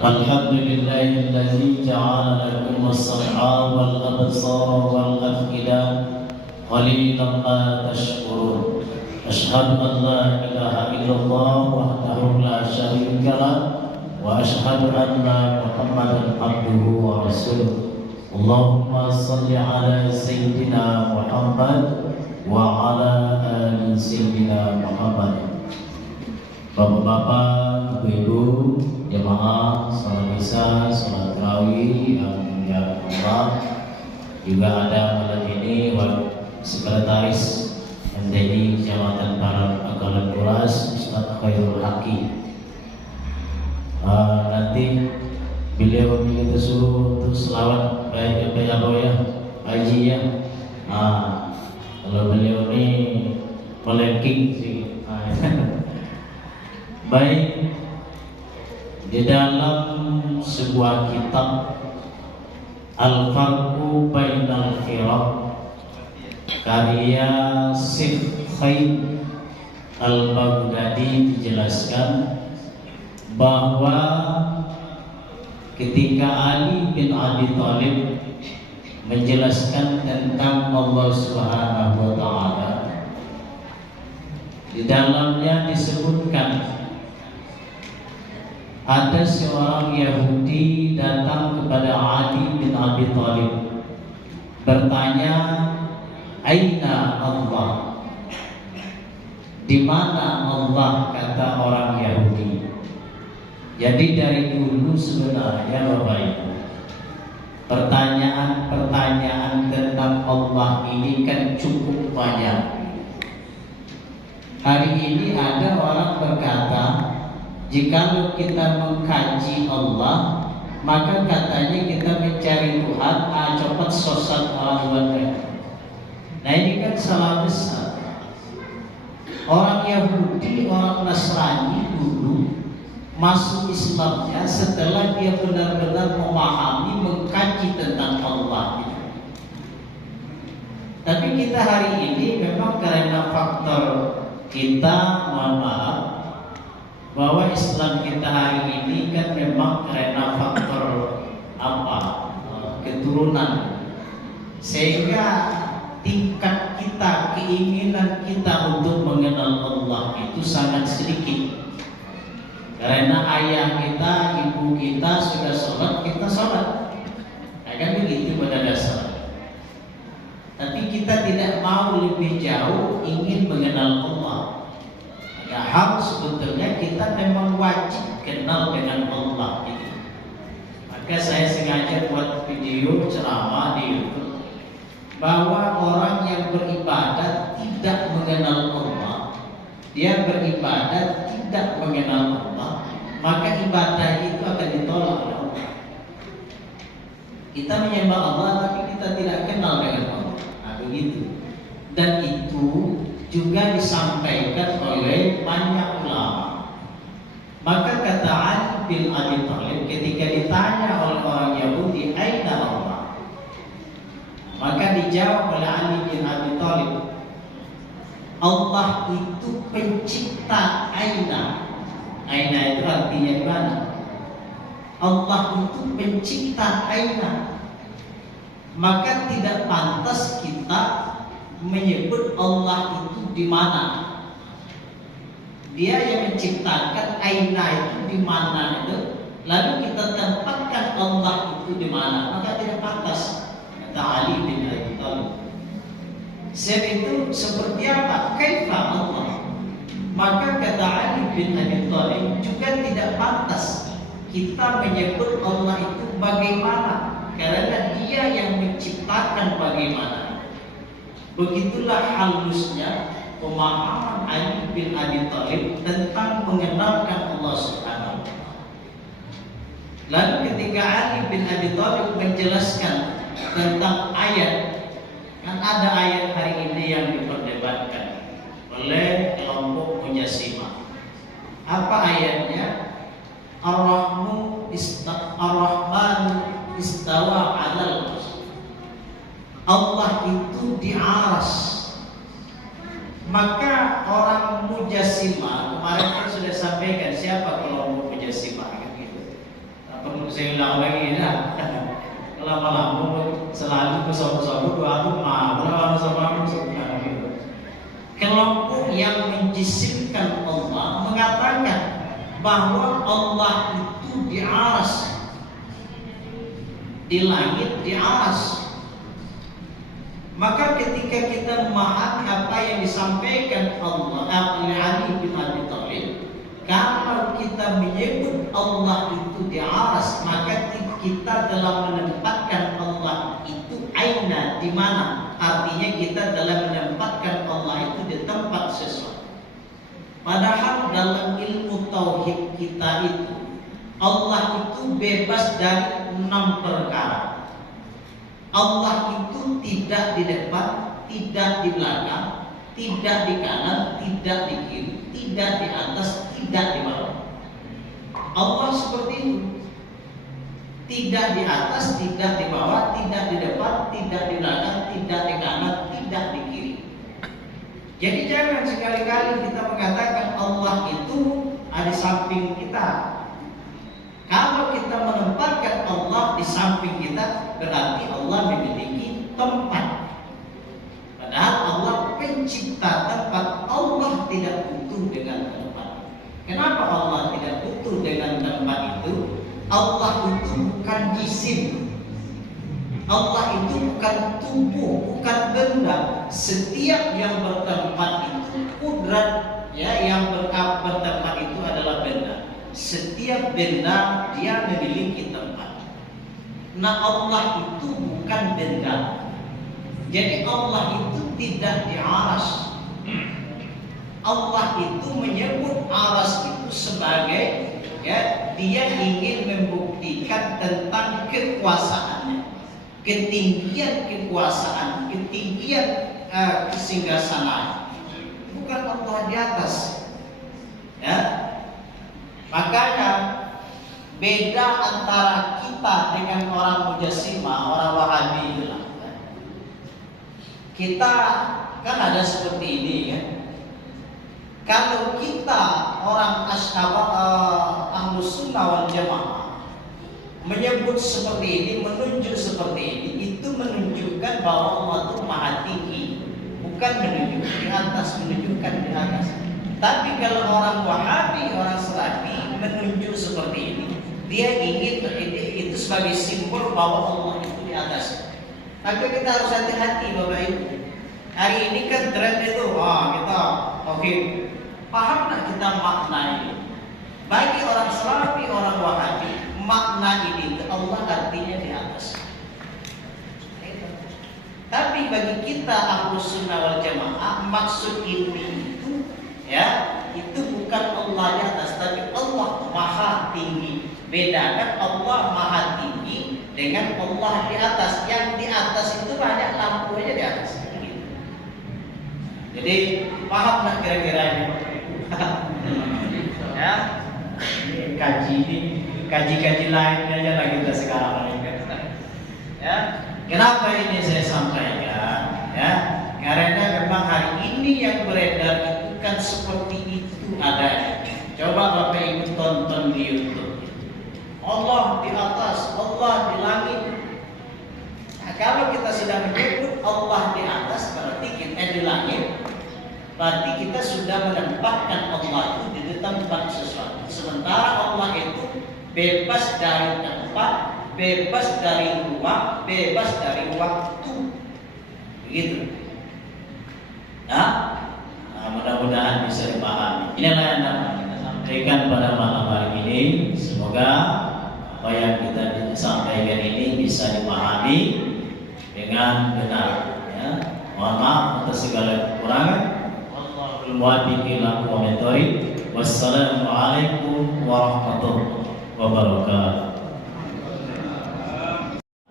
الحمد لله الذي جعل لكم السمع والأبصار والأفئدة قليلا ما تشكرون. أشهد أن لا إله إلا الله وحده لا شريك له وأشهد أن محمدا عبده ورسوله. اللهم صل على سيدنا محمد وعلى آل سيدنا محمد. Bapak-bapak, ibu-ibu, jemaah salat isya, salat tarawih yang dimuliakan Allah. Juga ada malam ini sekretaris MDI Kecamatan Barat Agalan Kuras, Ustaz Khairul Hakim. Nanti beliau kita suruh untuk selawat baik haji ya. Kalau beliau ini ranking sih. Baik, di dalam sebuah kitab Al-Farqu Bainal Firaq karya Syekh Khaib Al-Baghdadi dijelaskan bahwa ketika Ali bin Abi Thalib menjelaskan tentang Allah Subhanahu wa taala, di dalamnya disebutkan ada seorang Yahudi datang kepada Ali bin Abi Thalib bertanya, "Aina Allah?" Di mana Allah, kata orang Yahudi. Jadi dari dulu sebenarnya Bapak Ibu, pertanyaan-pertanyaan tentang Allah ini kan cukup banyak. Hari ini ada orang berkata, jikalau kita mengkaji Allah, maka katanya kita mencari Tuhan, cepat sosok orang luar. Nah ini kan salah besar. Orang Yahudi, orang Nasrani dulu masuk Islamnya setelah dia benar-benar memahami, mengkaji tentang Allah. Tapi kita hari ini memang karena faktor kita, mohon maaf, bahwa Islam kita hari ini kan memang karena faktor keturunan, sehingga tingkat kita, keinginan kita untuk mengenal Allah itu sangat sedikit. Karena ayah kita, ibu kita sudah sholat, kita sholat, kan begitu pada dasar. Tapi kita tidak mau lebih jauh ingin mengenal Allah. Hal sebetulnya kita memang wajib kenal dengan Allah itu. Maka saya sengaja buat video ceramah di YouTube bahwa orang yang beribadat tidak mengenal Allah, dia beribadat tidak mengenal Allah, maka ibadah itu akan ditolak oleh Allah. Kita menyembah Allah tapi kita tidak kenal dengan Allah. Nah begitu. Dan itu juga disampaikan oleh banyak ulama. Maka kata Ali bin Abi Thalib ketika ditanya oleh orang Yahudi, "Aina Allah?" Maka dijawab oleh Ali bin Abi Thalib, Allah itu pencipta aina. Aina itu artinya di mana? Allah itu pencipta aina. Maka tidak pantas kita menyebut Allah itu di mana. Dia yang menciptakan aina itu di mana itu, lalu kita tempatkan Allah itu di mana, maka tidak pantas. Kata Ali bin Abi Thalib. Sebab itu seperti apa? Kaifa Allah? Maka kata Ali bin Abi Thalib juga tidak pantas kita menyebut Allah itu bagaimana, karena Dia yang menciptakan bagaimana. Begitulah halusnya pemahaman Ali bin Abi Thalib tentang mengenalkan Allah Subhanahu wa taala. Lalu ketika Ali bin Abi Thalib menjelaskan tentang ayat, kan ada ayat hari ini yang diperdebatkan oleh kelompok Mujassimah. Apa ayatnya? Ar-Rahmanu istawa 'alal arsy. Allah itu di aras. Maka orang Mujassimah kemarin kan sudah sampaikan siapa kelompok Mujassimah gitu. saya ulang lagi ya. Lama-lama selalu bersama-sama doa aku malah sama sebenarnya gitu. Kelompok yang menjisimkan Allah mengatakan bahwa Allah itu di aras, di langit, di aras. Maka ketika kita memahami apa yang disampaikan Allah oleh Ali bin Abi Thalib, kalau kita menyebut Allah itu di aras, maka kita dalam menempatkan Allah itu aina, di mana, artinya kita dalam menempatkan Allah itu di tempat sesuatu. Padahal dalam ilmu tauhid kita itu Allah itu bebas dari 6 perkara. Allah itu tidak di depan, tidak di belakang, tidak di kanan, tidak di kiri, tidak di atas, tidak di bawah. Allah seperti itu. Tidak di atas, tidak di bawah, tidak di depan, tidak di belakang, tidak di kanan, tidak di kiri. Jadi jangan sekali-kali kita mengatakan Allah itu ada di samping kita. Kalau kita menempatkan Allah di samping kita, berarti Allah memiliki tempat. Padahal Allah pencipta tempat. Allah tidak butuh dengan tempat. Kenapa Allah tidak butuh dengan tempat itu? Allah itu bukan jisim. Allah itu bukan tubuh, bukan benda. Setiap yang bertempat itu kudrat, ya, yang bertempat itu adalah benda. Setiap benda dia memiliki tempat. Nah, Allah itu bukan benda. Jadi Allah itu tidak di aras. Allah itu menyebut aras itu sebagai, ya, dia ingin membuktikan tentang kekuasaannya, ketinggian kekuasaan, ketinggian kesinggasanaan. Bukan Allah di atas, ya. Makanya beda antara kita dengan orang Mujassimah, orang Wahabi. Kita kan ada seperti ini, ya. Kalau kita orang Ahlus Sunnah wal Jamaah menyebut seperti ini, menunjuk seperti ini, itu menunjukkan bahwa Allah itu maha tinggi, bukan menunjukkan di atas, menunjukkan di atas. Tapi kalau orang Wahabi, orang Salafi menunjuk seperti ini, dia ingin itu sebagai simbol bahwa Allah itu di atas. Tapi kita harus hati-hati Bapak Ibu. Hari ini kan tren itu, kita oke. Pahamlah kita makna ini. Bagi orang Salafi, orang Wahabi, makna ini Allah artinya di atas. Tapi bagi kita Ahlus Sunnah wal Jamaah, maksud ini itu, ya, itu bukan Allah di atas, tapi Allah maha tinggi. Bedakan Allah maha tinggi dengan Allah di atas. Yang di atas itu banyak lampu aja di atas. Jadi pahamlah kira-kira ini. Ya, kaji lain aja lah kita sekarang ini. Ya, kenapa ini saya sampaikan? Ya, karena memang hari ini yang beredar itu kan seperti itu adanya. Coba Bapak Ibu tonton di YouTube. Allah di atas, Allah di langit. Nah, kalau kita sudah menyebut Allah di atas, berarti kita di langit. Berarti kita sudah menempatkan Allah itu di tempat sesuatu. Sementara Allah itu bebas dari tempat, bebas dari ruang, bebas dari waktu. Begitu. Nah, mudah-mudahan bisa dipahami. Inilah yang dapat kita sampaikan pada malam hari ini. Semoga apa yang kita sampaikan ini bisa dipahami dengan benar. Ya. Mohon maaf atas segala kekurangan. Wassalamualaikum warahmatullahi wabarakatuh.